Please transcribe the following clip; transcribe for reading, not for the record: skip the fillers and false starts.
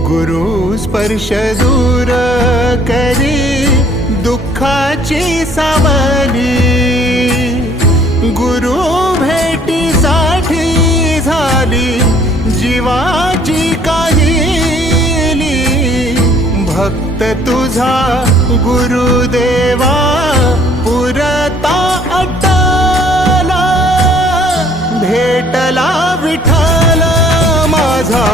गुरु स्पर्श दूर करी दुःखाची सावली, गुरु भेटीसाठी झाली जीवाची काहिली। भक्त तुझा गुरुदेवा पुरता अटला, भेटला विठ्ठल माझा